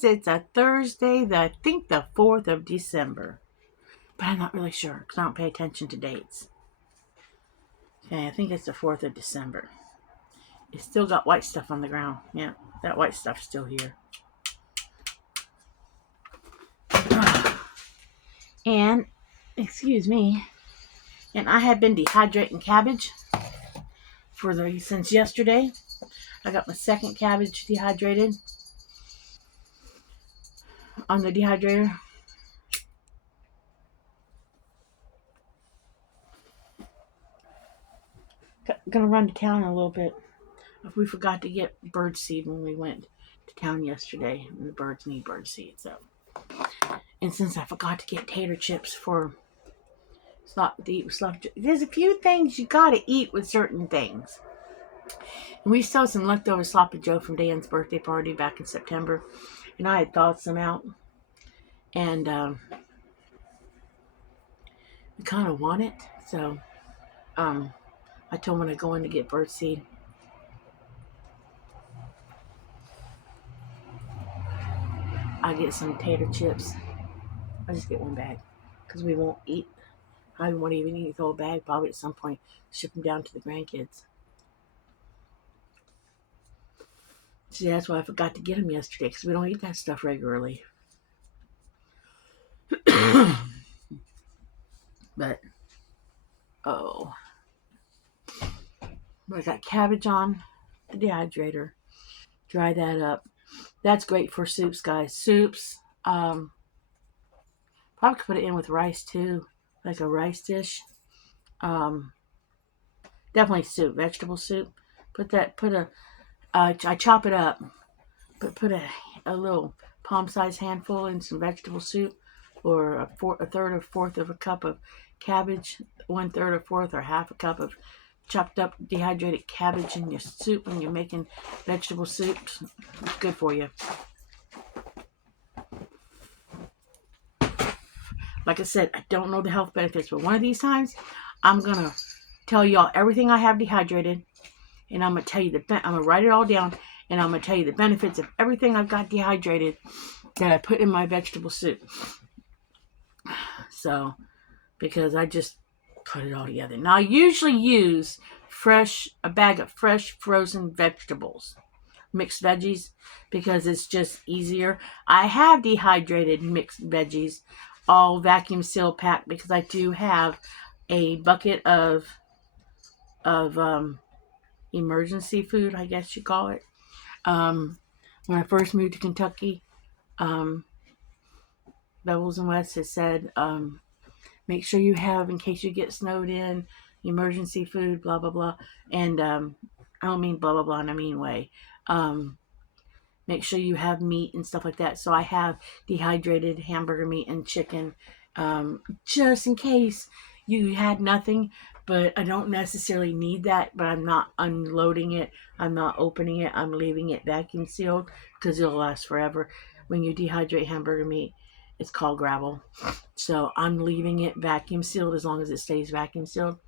says it's a Thursday, I think the 4th of December. But I'm not really sure because I don't pay attention to dates. Okay, I think it's the 4th of December. It's still got white stuff on the ground. Yeah, that white stuff's still here. And, excuse me, and I have been dehydrating cabbage since yesterday. I got my second cabbage dehydrated on the dehydrator. Gonna run to town in a little bit. We forgot to get bird seed when we went to town yesterday, and the birds need bird seed. So, and since I forgot to get tater chips for slop to eat with slop, there's a few things you gotta eat with certain things. And we still have some leftover sloppy Joe from Dan's birthday party back in September, and I had thawed some out, and we kind of want it. So, I told him when I go in to get bird seed, I get some tater chips. I just get one bag because we won't eat. I won't even eat the whole bag. Probably at some point ship them down to the grandkids. See, that's why I forgot to get them yesterday because we don't eat that stuff regularly. But I got cabbage on the dehydrator. Dry that up. That's great for soups, guys. Soups. Probably could put it in with rice too, like a rice dish. Definitely soup, vegetable soup. I chop it up, but put a little palm-sized handful in some vegetable soup, or a third or fourth of a cup of cabbage, 1/3 or fourth or half a cup of chopped up dehydrated cabbage in your soup when you're making vegetable soups. It's good for you. Like I said, I don't know the health benefits, but one of these times, I'm gonna tell y'all everything I have dehydrated, and I'm gonna tell you I'm gonna write it all down, and I'm gonna tell you the benefits of everything I've got dehydrated that I put in my vegetable soup. So, because I just put it all together. Now, I usually use a bag of fresh frozen vegetables, mixed veggies, because it's just easier. I have dehydrated mixed veggies, all vacuum seal packed, because I do have a bucket of emergency food, I guess you call it. When I first moved to Kentucky, Bevels and West has said, make sure you have, in case you get snowed in, emergency food, blah, blah, blah. And I don't mean blah, blah, blah in a mean way. Make sure you have meat and stuff like that. So I have dehydrated hamburger meat and chicken, just in case you had nothing. But I don't necessarily need that, but I'm not unloading it. I'm not opening it. I'm leaving it vacuum sealed because it'll last forever. When you dehydrate hamburger meat, it's called gravel. So I'm leaving it vacuum sealed as long as it stays vacuum sealed.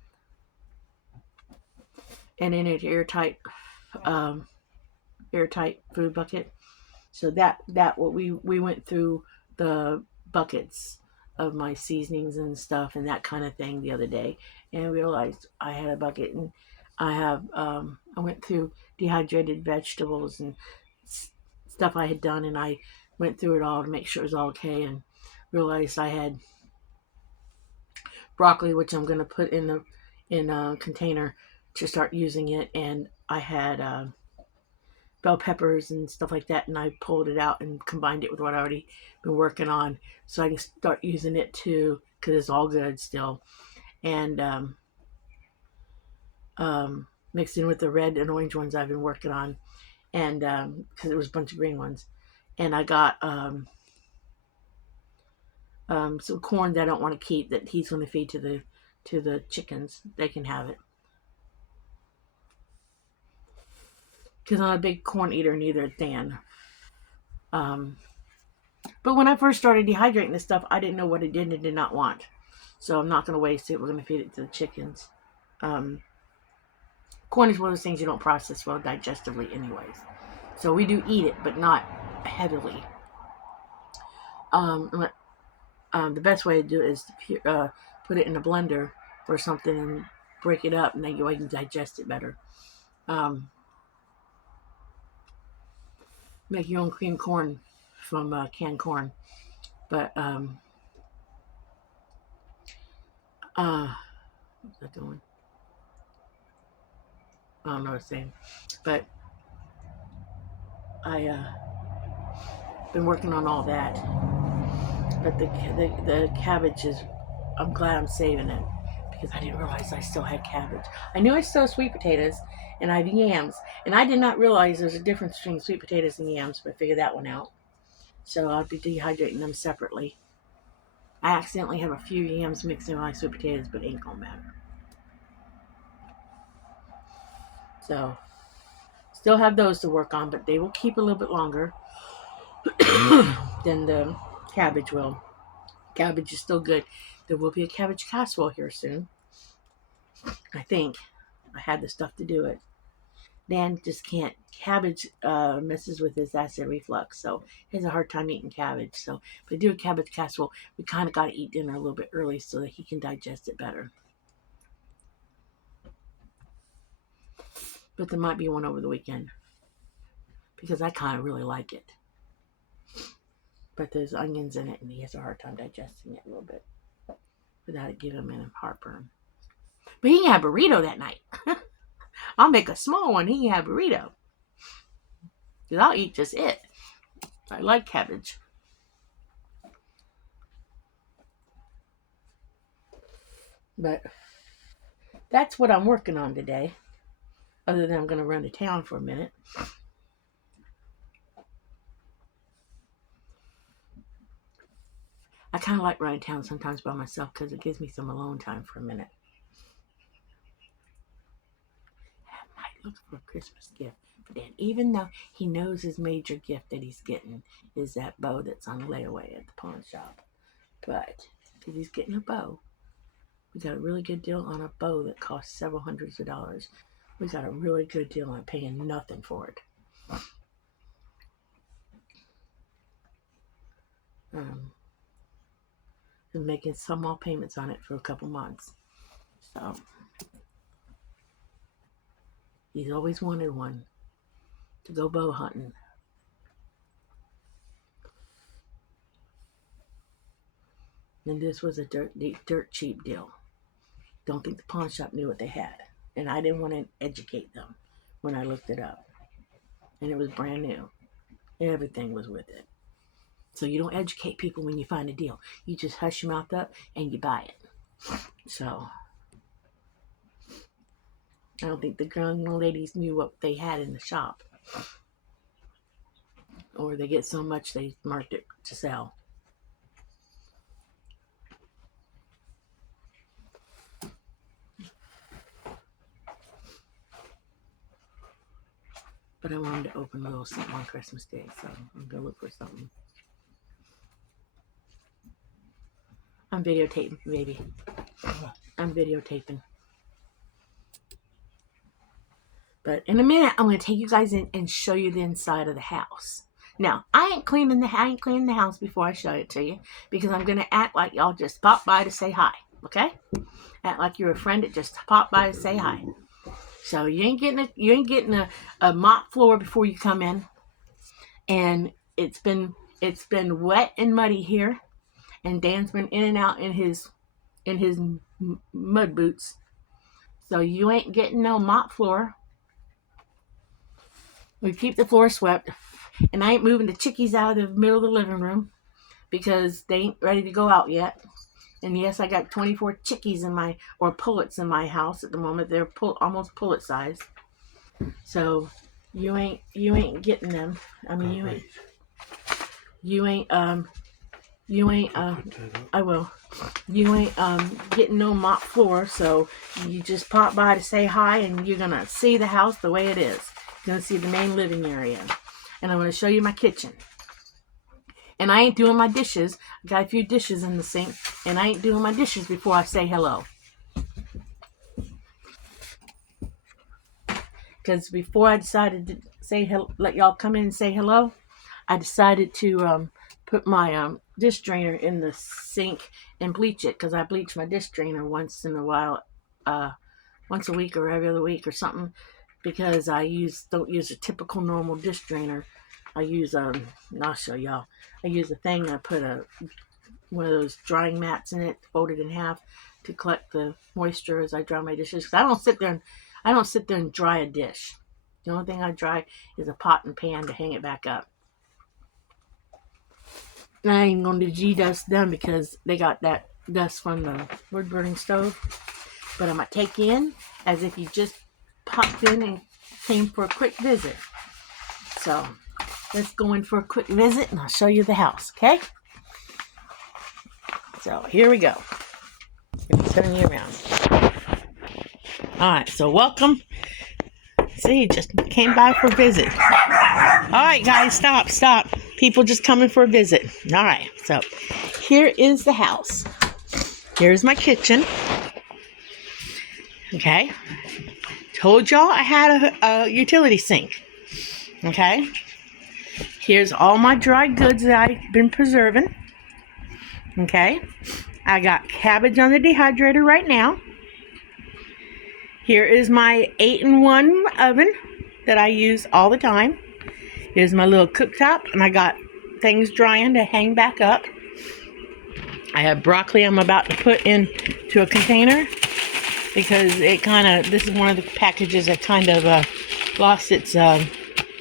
And in an airtight food bucket. So that what we went through the buckets of my seasonings and stuff and that kind of thing the other day, and I realized I had a bucket, and I went through dehydrated vegetables and stuff I had done, and I went through it all to make sure it was all okay, and realized I had broccoli, which I'm going to put in a container to start using it, and I had bell peppers and stuff like that, and I pulled it out and combined it with what I already been working on, so I can start using it too, because it's all good still, and mixed in with the red and orange ones I've been working on, and because there was a bunch of green ones, and I got some corn that I don't want to keep that he's going to feed to the chickens. They can have it. Because I'm not a big corn eater, neither is Dan. But when I first started dehydrating this stuff, I didn't know what it did and did not want. So I'm not going to waste it. We're going to feed it to the chickens. Corn is one of those things you don't process well digestively anyways. So we do eat it, but not heavily. The best way to do it is to put it in a blender or something and break it up, and then you can digest it better. Make your own cream corn from canned corn. But what's that doing? I don't know what it's saying. But I been working on all that. But the cabbage is, I'm glad I'm saving it because I didn't realize I still had cabbage. I knew I still had sweet potatoes and I have yams, and I did not realize there's a difference between sweet potatoes and yams, but I figured that one out. So I'll be dehydrating them separately. I accidentally have a few yams mixed in my sweet potatoes, but it ain't gonna matter. So still have those to work on, but they will keep a little bit longer than the cabbage will. Cabbage is still good. There will be a cabbage casserole here soon. I think. I had the stuff to do it. Dan just can't. Cabbage messes with his acid reflux, so he has a hard time eating cabbage. So if we do a cabbage casserole, we kind of got to eat dinner a little bit early so that he can digest it better. But there might be one over the weekend because I kind of really like it. But there's onions in it, and he has a hard time digesting it a little bit without it giving him heartburn. But he can have burrito that night. I'll make a small one. He can have burrito. Because I'll eat just it. I like cabbage. But that's what I'm working on today. Other than I'm going to run to town for a minute. I kind of like running town sometimes by myself because it gives me some alone time for a minute. I might look for a Christmas gift for Dan, even though he knows his major gift that he's getting is that bow that's on layaway at the pawn shop. But if he's getting a bow, we got a really good deal on a bow that costs several hundreds of dollars. We got a really good deal on paying nothing for it. And making small payments on it for a couple months. So he's always wanted one to go bow hunting. And this was a dirt cheap deal. Don't think the pawn shop knew what they had. And I didn't want to educate them when I looked it up. And it was brand new. Everything was with it. So you don't educate people when you find a deal. You just hush your mouth up and you buy it. So I don't think the young ladies knew what they had in the shop. Or they get so much they marked it to sell. But I wanted to open a little something on Christmas Day, so I'm going to look for something. I'm videotaping, baby. I'm videotaping. But in a minute, I'm going to take you guys in and show you the inside of the house. Now, I ain't cleaning the house before I show it to you because I'm going to act like y'all just popped by to say hi, okay? Act like you're a friend that just popped by to say hi. So you ain't getting a mop floor before you come in. And it's been wet and muddy here, and Dan's been in and out in his mud boots. So you ain't getting no mop floor. We keep the floor swept, and I ain't moving the chickies out of the middle of the living room because they ain't ready to go out yet. And yes, I got 24 chickies or pullets in my house at the moment. They're almost pullet size. So you ain't getting them. I mean, you ain't I will. You ain't getting no mop floor, so you just pop by to say hi, and you're gonna see the house the way it is. You're gonna see the main living area, and I'm gonna show you my kitchen. And I ain't doing my dishes. I got a few dishes in the sink, and I ain't doing my dishes before I say hello. Because before I decided to let y'all come in and say hello, I decided to put my dish drainer in the sink and bleach it, because I bleach my dish drainer once in a while, once a week or every other week or something, because I don't use a typical normal dish drainer. I use I'll show y'all. I use a thing. I put one of those drying mats in it, folded in half, to collect the moisture as I dry my dishes. 'Cause I don't sit there and dry a dish. The only thing I dry is a pot and pan to hang it back up. And I ain't gonna G-dust them because they got that dust from the wood burning stove. But I'm gonna take in as if you just popped in and came for a quick visit. So let's go in for a quick visit and I'll show you the house, okay? So here we go. Let me turn you around. Alright, so welcome. See, just came by for a visit. Alright guys, stop. People just coming for a visit. Alright, so here is the house. Here's my kitchen. Okay. Told y'all I had a utility sink. Okay. Here's all my dry goods that I've been preserving. Okay. I got cabbage on the dehydrator right now. Here is my 8-in-1 oven that I use all the time. Here's my little cooktop, and I got things drying to hang back up. I have broccoli I'm about to put into a container because this is one of the packages that kind of lost its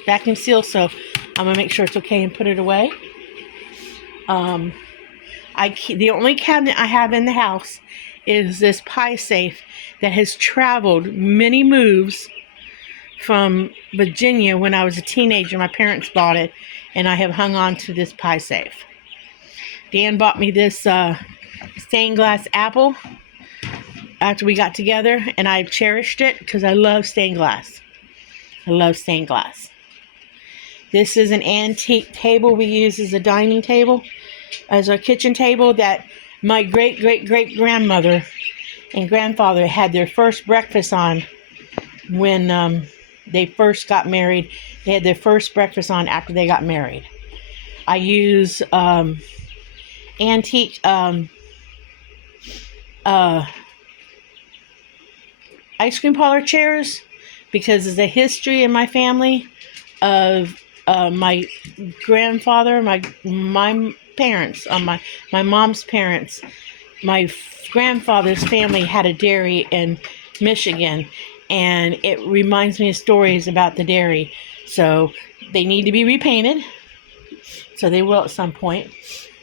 vacuum seal, so I'm going to make sure it's okay and put it away. The only cabinet I have in the house is this pie safe that has traveled many moves from Virginia when I was a teenager. My parents bought it, and I have hung on to this pie safe. Dan bought me this stained glass apple after we got together, and I've cherished it because I love stained glass. I love stained glass. This is an antique table we use as a dining table, as our kitchen table, that my great-great-great-grandmother and grandfather had their first breakfast on when they first got married. They had their first breakfast on after they got married. I use antique ice cream parlor chairs because there's a history in my family of my grandfather, my parents, my mom's parents. My grandfather's family had a dairy in Michigan, and it reminds me of stories about the dairy. So they need to be repainted. So they will at some point.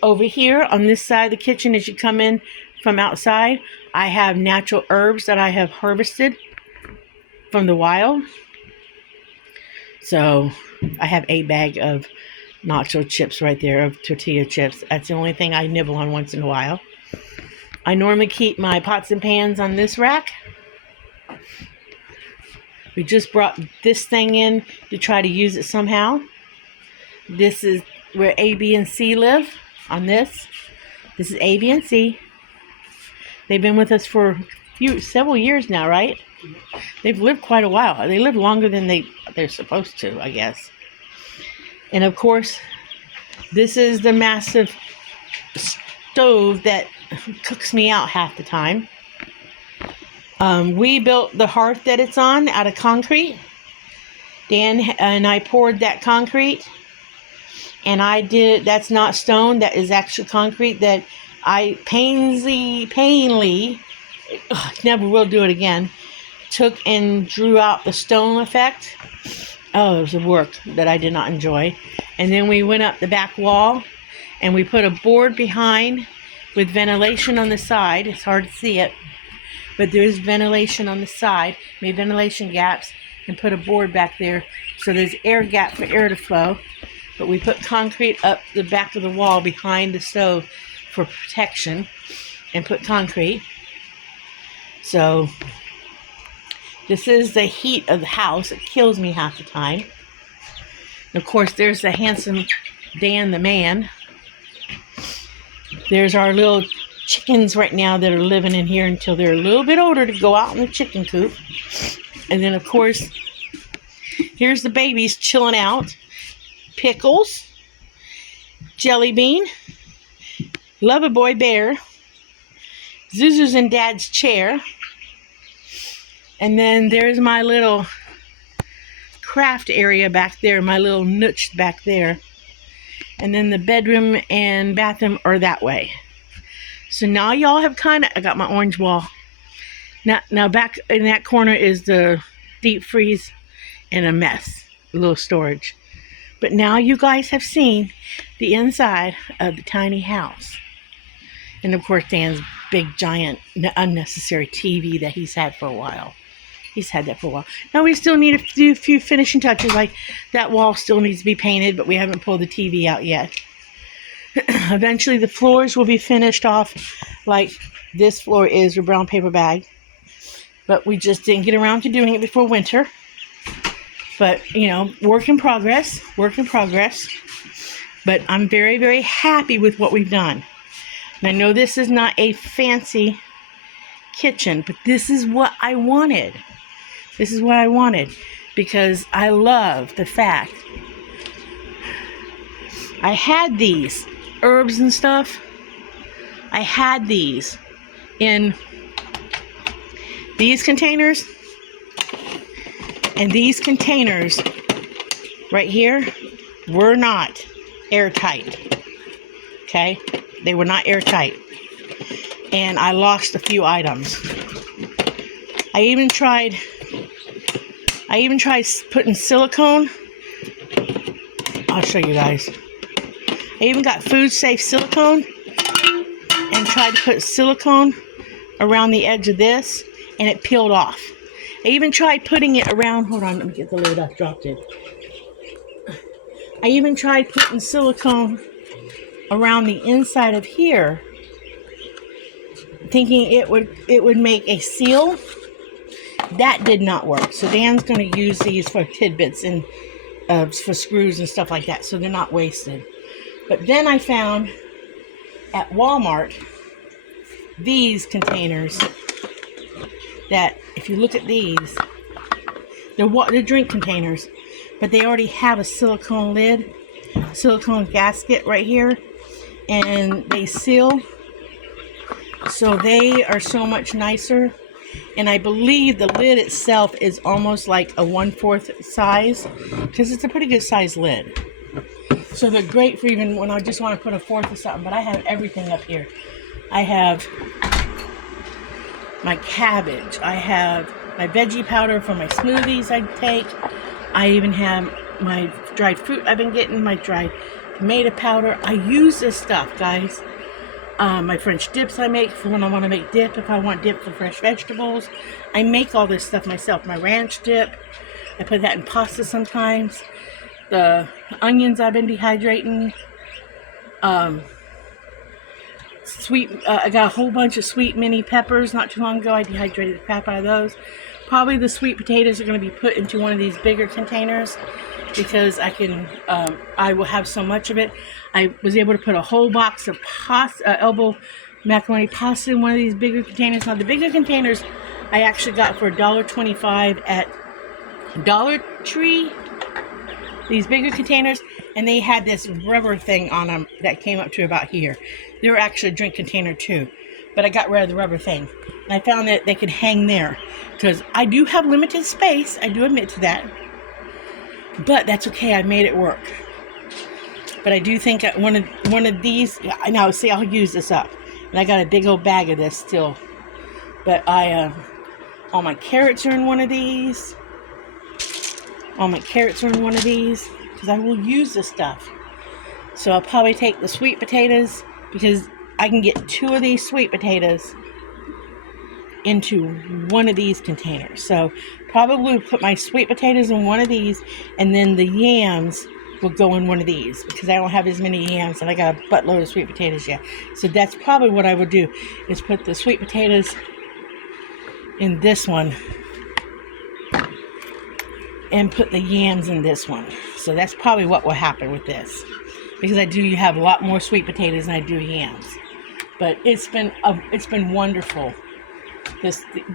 Over here on this side of the kitchen, as you come in from outside, I have natural herbs that I have harvested from the wild. So I have a bag of nacho chips right there, of tortilla chips. That's the only thing I nibble on once in a while. I normally keep my pots and pans on this rack. We just brought this thing in to try to use it somehow. This is where A, B, and C live on this. This is A, B, and C. They've been with us for several years now, right? They've lived quite a while. They live longer than they're supposed to, I guess. And of course, this is the massive stove that cooks me out half the time. We built the hearth that it's on out of concrete. Dan and I poured that concrete. And that's not stone, that is actual concrete that I painfully, never will do it again, took and drew out the stone effect. Oh, it was a work that I did not enjoy. And then we went up the back wall and we put a board behind with ventilation on the side. It's hard to see it, but there's ventilation on the side, made ventilation gaps, and put a board back there so there's air gap for air to flow. But we put concrete up the back of the wall behind the stove for protection, and put concrete. So this is the heat of the house. It kills me half the time. And of course, there's the handsome Dan the man. There's our little chickens right now that are living in here until they're a little bit older to go out in the chicken coop. And then, of course, here's the babies chilling out. Pickles, Jelly Bean, Lover-Boy Bear. Zuzu's in Dad's chair. And then there's my little craft area back there, my little nooch back there. And then the bedroom and bathroom are that way. So now y'all have kind of, I got my orange wall. Now back in that corner is the deep freeze and a mess, a little storage. But now you guys have seen the inside of the tiny house. And of course Dan's big, giant, unnecessary TV that he's had for a while. He's had that for a while. Now we still need to do a few finishing touches, like that wall still needs to be painted, but we haven't pulled the TV out yet. Eventually the floors will be finished off like this floor is your brown paper bag. But we just didn't get around to doing it before winter. But, you know, work in progress. But I'm very, very happy with what we've done. And I know this is not a fancy kitchen, but this is what I wanted. This is what I wanted. Because I love the fact I had these herbs and stuff. I had these in these containers. And these containers right here were not airtight. Okay? They were not airtight. And I lost a few items. I even tried putting silicone. I'll show you guys. I even got food safe silicone and tried to put silicone around the edge of this, and it peeled off. I even tried putting it around, hold on, let me get the lid, I dropped it. I even tried putting silicone around the inside of here, thinking it would make a seal. That did not work. So Dan's going to use these for tidbits and for screws and stuff like that, so they're not wasted. But then I found at Walmart these containers that, if you look at these, they're drink containers, but they already have a silicone lid, silicone gasket right here, and they seal, so they are so much nicer. And I believe the lid itself is almost like a 1/4 size, because it's a pretty good size lid. So they're great for even when I just want to put a fourth of something. But I have everything up here. I have my cabbage. I have my veggie powder for my smoothies I take. I even have my dried fruit I've been getting, my dried tomato powder. I use this stuff, guys. My French dips I make for when I want to make dip, if I want dip for fresh vegetables. I make all this stuff myself. My ranch dip, I put that in pasta sometimes. The onions I've been dehydrating. I got a whole bunch of sweet mini peppers not too long ago. I dehydrated the crap out of those. Probably the sweet potatoes are going to be put into one of these bigger containers, because I will have so much of it. I was able to put a whole box of elbow macaroni pasta in one of these bigger containers. Now the bigger containers I actually got for $1.25 at Dollar Tree. These bigger containers, and they had this rubber thing on them that came up to about here. They were actually a drink container too, but I got rid of the rubber thing. And I found that they could hang there, because I do have limited space. I do admit to that. But that's okay. I made it work. But I do think one of these, now see, I'll use this up. And I got a big old bag of this still. But all my carrots are in one of these. All my carrots are in one of these, because I will use this stuff. So I'll probably take the sweet potatoes, because I can get 2 of these sweet potatoes into one of these containers. So probably put my sweet potatoes in one of these, and then the yams will go in one of these, because I don't have as many yams and I got a buttload of sweet potatoes yet. So that's probably what I would do, is put the sweet potatoes in this one and put the yams in this one. So that's probably what will happen with this, because I do have a lot more sweet potatoes than I do yams. But it's been wonderful.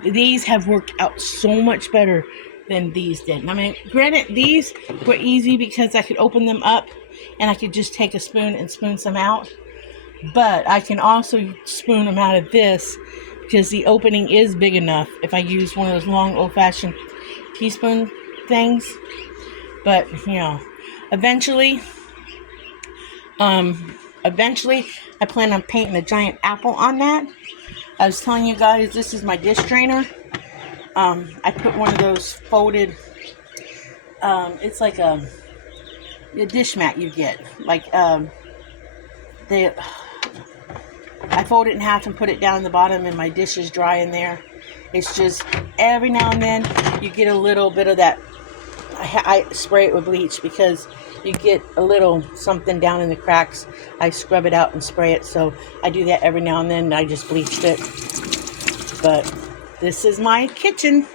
These have worked out so much better than these did. I mean, granted, these were easy because I could open them up and I could just take a spoon and spoon some out. But I can also spoon them out of this because the opening is big enough if I use one of those long old-fashioned teaspoon things. But, you know, eventually, eventually I plan on painting a giant apple on that. I was telling you guys, this is my dish drainer. I put one of those folded, it's like a dish mat you get. Like, I fold it in half and put it down in the bottom, and my dish is dry in there. It's just every now and then you get a little bit of that. I spray it with bleach because you get a little something down in the cracks. I scrub it out and spray it. So I do that every now and then. I just bleached it. But this is my kitchen.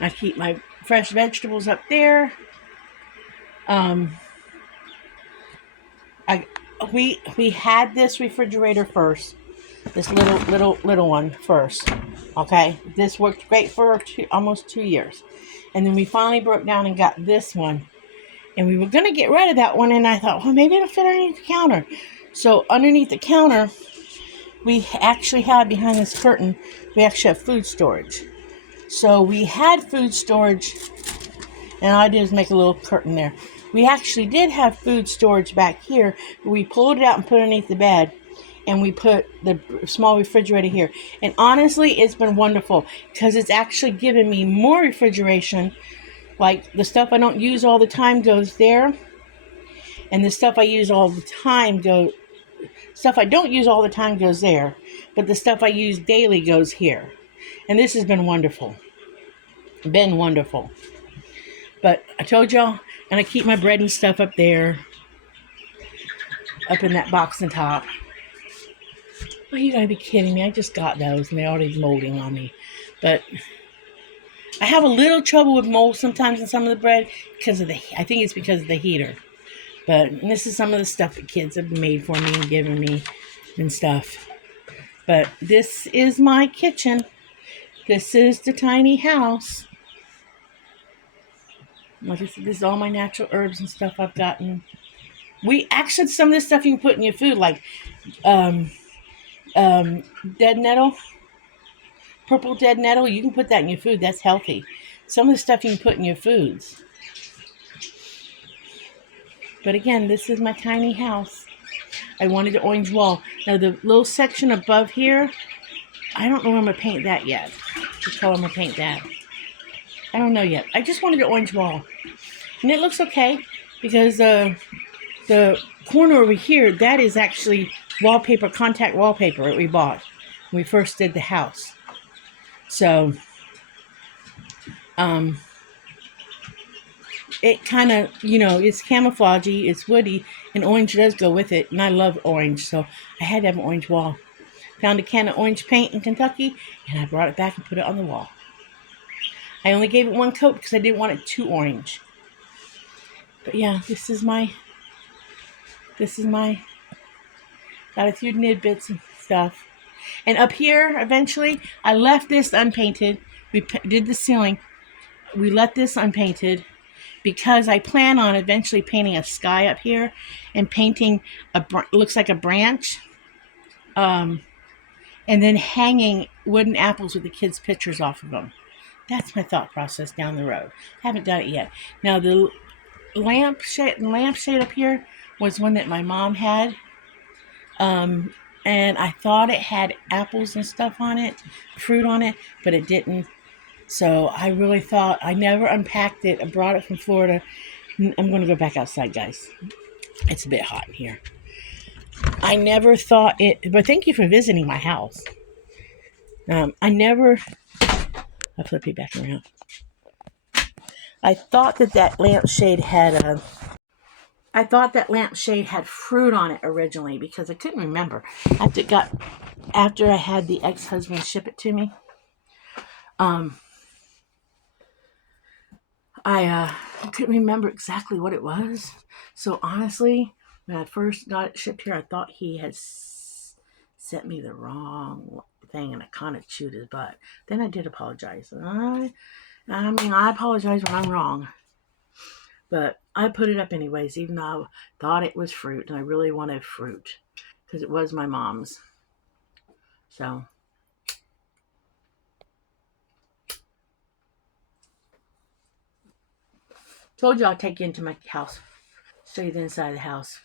I keep my fresh vegetables up there. We had this refrigerator first. This little one first. Okay, this worked great for almost 2 years, and then we finally broke down and got this one. And we were gonna get rid of that one, and I thought, well, maybe it'll fit underneath the counter. So underneath the counter, we actually have behind this curtain, we actually have food storage. So we had food storage, and all I did is make a little curtain there. We actually did have food storage back here. We pulled it out and put it underneath the bed. And we put the small refrigerator here. And honestly, it's been wonderful because it's actually given me more refrigeration. Like the stuff I don't use all the time goes there. And the stuff I use all the time stuff I don't use all the time goes there. But the stuff I use daily goes here. And this has been wonderful. Been wonderful. But I told y'all, and I keep my bread and stuff up there. Up in that box on top. Oh, you gotta be kidding me. I just got those and they're already molding on me. But I have a little trouble with mold sometimes in some of the bread because of I think it's because of the heater. But this is some of the stuff that kids have made for me and given me and stuff. But this is my kitchen. This is the tiny house. Like I said, this is all my natural herbs and stuff I've gotten. We actually, some of this stuff you can put in your food, like dead nettle, purple dead nettle, you can put that in your food. That's healthy. Some of the stuff you can put in your foods. But again, this is my tiny house. I wanted the orange wall. Now the little section above here, I don't know where I'm going to paint that yet. What color I'm going to paint that? I don't know yet. I just wanted the orange wall. And it looks okay because the corner over here, that is actually wallpaper, contact wallpaper that we bought when we first did the house. So, it kind of, it's camouflagey, it's woody, and orange does go with it, and I love orange, so I had to have an orange wall. Found a can of orange paint in Kentucky, and I brought it back and put it on the wall. I only gave it one coat because I didn't want it too orange. But yeah, this is my, got a few nidbits and stuff. And up here, eventually, I left this unpainted. We did the ceiling. We let this unpainted because I plan on eventually painting a sky up here and painting looks like a branch. And then hanging wooden apples with the kids' pictures off of them. That's my thought process down the road. Haven't done it yet. Now, the lampshade up here was one that my mom had. And I thought it had apples and stuff on it, fruit on it, but it didn't. So I really thought, I never unpacked it. I brought it from Florida. I'm going to go back outside, guys. It's a bit hot in here. I never thought it, but thank you for visiting my house. I'll flip you back around. I thought that lampshade had fruit on it originally because I couldn't remember. After I had the ex-husband ship it to me, I couldn't remember exactly what it was. So honestly, when I first got it shipped here, I thought he had sent me the wrong thing, and I kind of chewed his butt. Then I did apologize. I apologize when I'm wrong. But I put it up anyways, even though I thought it was fruit, and I really wanted fruit. because it was my mom's. So, told you I'll take you into my house, show you the inside of the house.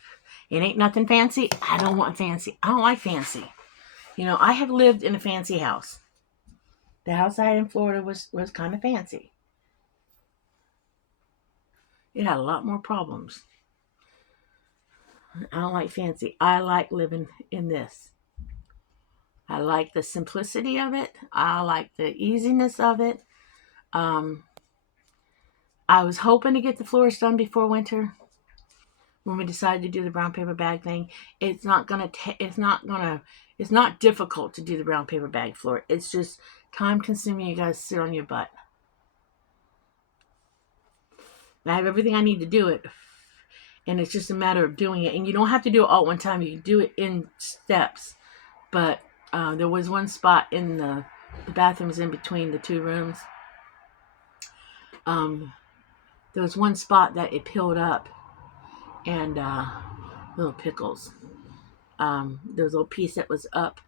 It ain't nothing fancy. I don't want fancy. I don't like fancy. You know, I have lived in a fancy house. The house I had in Florida was kind of fancy. It had a lot more problems. I don't like fancy. I like living in this. I like the simplicity of it. I like the easiness of it. Um, I was hoping to get the floors done before winter when we decided to do the brown paper bag thing. It's not gonna. It's not difficult to do the brown paper bag floor. It's just time consuming. You gotta sit on your butt. I have everything I need to do it, and it's just a matter of doing it. And you don't have to do it all at one time. You can do it in steps. But there was one spot in the bathrooms in between the two rooms. There was one spot that it peeled up, and little pickles. There was a little piece that was up.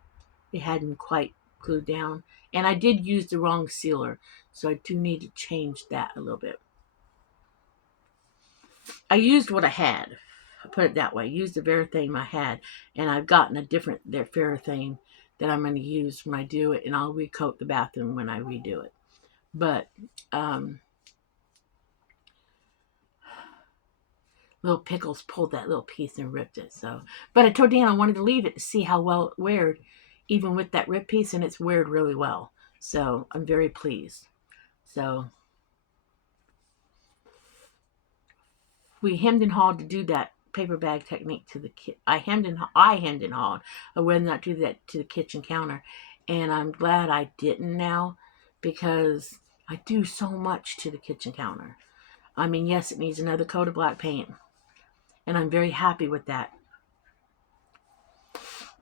It hadn't quite glued down. And I did use the wrong sealer, so I do need to change that a little bit. I used what I had. I put it that way. I used the Varathane I had, and I've gotten a different Varathane that I'm going to use when I do it, and I'll recoat the bathroom when I redo it. But little pickles pulled that little piece and ripped it. So, but I told Dan I wanted to leave it to see how well it weared, even with that rip piece, and it's weared really well. So I'm very pleased. So we hemmed and hawed to do that paper bag technique to the kit. I hemmed and hawed. I would not do that to the kitchen counter, and I'm glad I didn't now, because I do so much to the kitchen counter. I mean, yes, it needs another coat of black paint, and I'm very happy with that.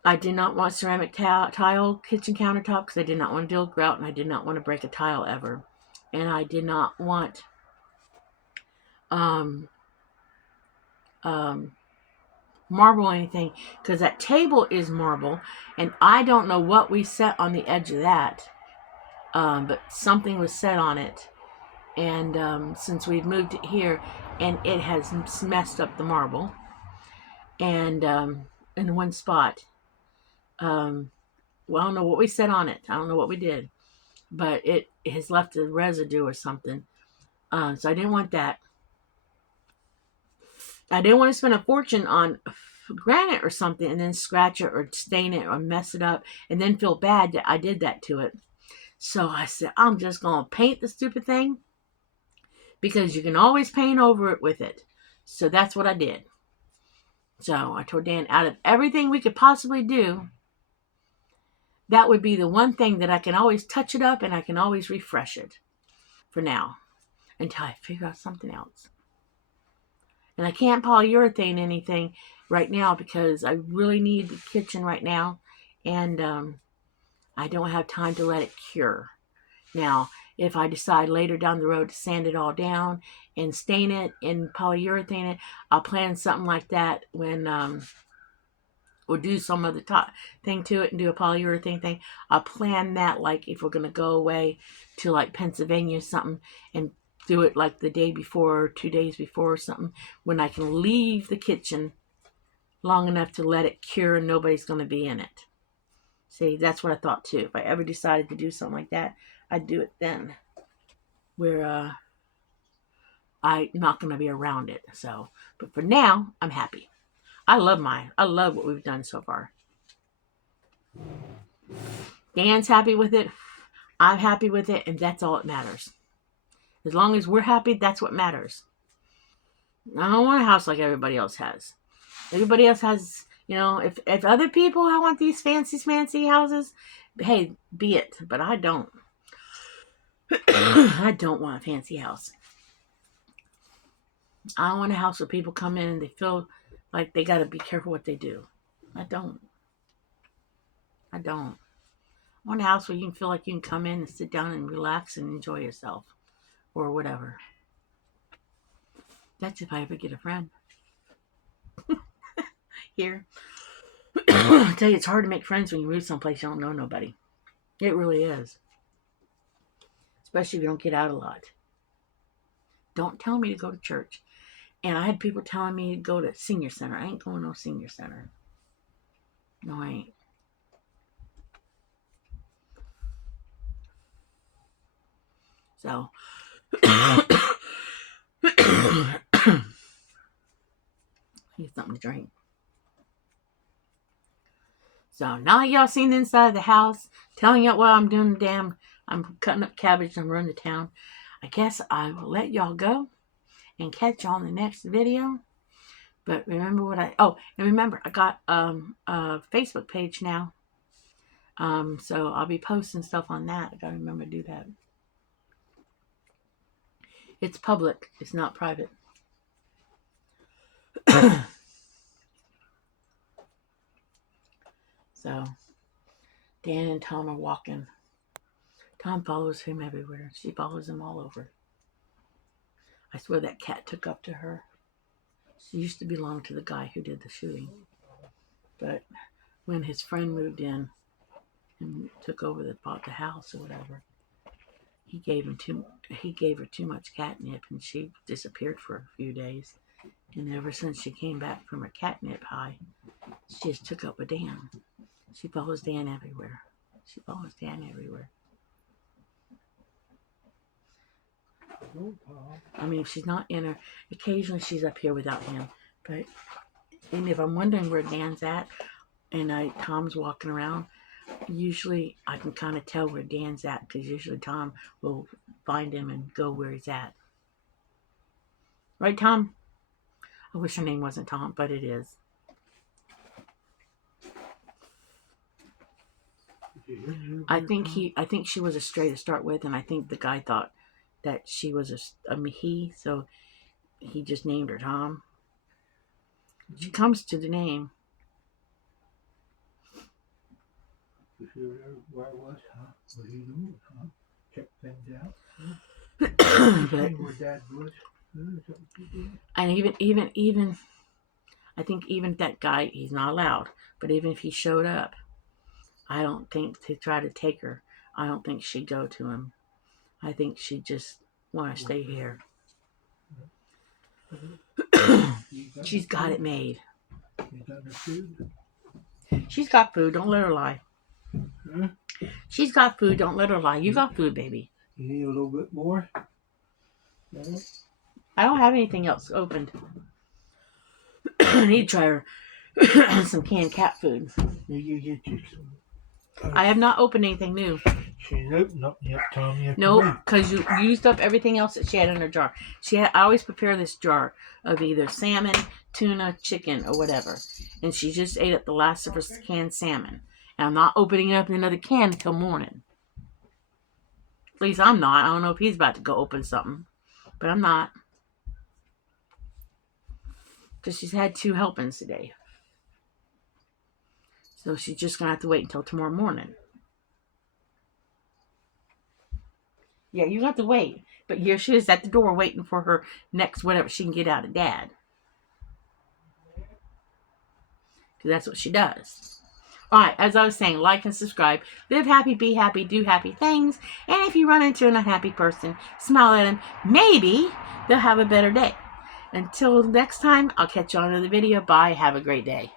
I did not want ceramic tile kitchen countertop because I did not want to deal with grout, and I did not want to break a tile ever. And I did not want um, marble or anything, because that table is marble, and I don't know what we set on the edge of that, but something was set on it. And since we've moved it here, and it has messed up the marble, and in one spot. Well, I don't know what we set on it. I don't know what we did, but it has left a residue or something. So I didn't want that. I didn't want to spend a fortune on granite or something and then scratch it or stain it or mess it up and then feel bad that I did that to it. So I said, I'm just going to paint the stupid thing, because you can always paint over it with it. So that's what I did. So I told Dan, out of everything we could possibly do, that would be the one thing that I can always touch it up and I can always refresh it for now until I figure out something else. And I can't polyurethane anything right now because I really need the kitchen right now, and I don't have time to let it cure. Now, if I decide later down the road to sand it all down and stain it and polyurethane it, I'll plan something like that when or do some other thing to it and do a polyurethane thing. I'll plan that, like if we're going to go away to like Pennsylvania or something, and do it like the day before or 2 days before or something, when I can leave the kitchen long enough to let it cure and nobody's going to be in it. See, that's what I thought too. If I ever decided to do something like that, I'd do it then, where I'm not going to be around it. So, but for now, I'm happy. I love what we've done so far. Dan's happy with it. I'm happy with it, and that's all that matters. As long as we're happy, that's what matters. I don't want a house like everybody else has. Everybody else has, if other people want these fancy houses, hey, be it. But I don't. I don't want a fancy house. I don't want a house where people come in and they feel like they got to be careful what they do. I don't. I want a house where you can feel like you can come in and sit down and relax and enjoy yourself, or whatever. That's if I ever get a friend here. I tell you, it's hard to make friends when you move someplace you don't know nobody. It really is. Especially if you don't get out a lot. Don't tell me to go to church. And I had people telling me to go to senior center. I ain't going to no senior center. No, I ain't. So, need something to drink. So, now that y'all seen the inside of the house, telling y'all what I'm doing, I'm cutting up cabbage and I'm running to town. I guess I will let y'all go and catch y'all in the next video. But remember what I got a Facebook page now. So I'll be posting stuff on that. I gotta remember to do that. It's public. It's not private. So Dan and Tom are walking. Tom follows him everywhere. She follows him all over. I swear that cat took up to her. She used to belong to the guy who did the shooting. But when his friend moved in and took over bought the house or whatever, he gave her too much catnip and she disappeared for a few days. And ever since she came back from her catnip high, she just took up with Dan. She follows Dan everywhere. I mean, if she's not in her, occasionally she's up here without him. But and if I'm wondering where Dan's at, and Tom's walking around, usually I can kind of tell where Dan's at, because usually Tom will find him and go where he's at. Right, Tom? I wish her name wasn't Tom, but it is. I think she was a stray to start with, and I think the guy thought that she was a he, so he just named her Tom. She comes to the name. Where it was, huh? What he knew, huh? Check things out. But, where Dad was. And even I think even that guy, he's not allowed, but even if he showed up, I don't think to try to take her, I don't think she'd go to him. I think she'd just want to stay here. She's got it made. You got her food? She's got food, don't let her lie. Huh? She's got food, don't let her lie. You got food, baby. You need a little bit more? I don't have anything else opened. I need to try her some canned cat food. You get you some. I have not opened anything new. She ain't opened up yet, Tom. Nope, because you used up everything else that she had in her jar. I always prepare this jar of either salmon, tuna, chicken, or whatever. And she just ate up the last of her canned salmon. And I'm not opening up another can until morning. At least I'm not. I don't know if he's about to go open something. But I'm not. Because she's had 2 helpings today. So she's just going to have to wait until tomorrow morning. Yeah, you have to wait. But here she is at the door waiting for her next whatever she can get out of Dad. Because that's what she does. Alright, as I was saying, like and subscribe. Live happy, be happy, do happy things. And if you run into an unhappy person, smile at them. Maybe they'll have a better day. Until next time, I'll catch you on another video. Bye. Have a great day.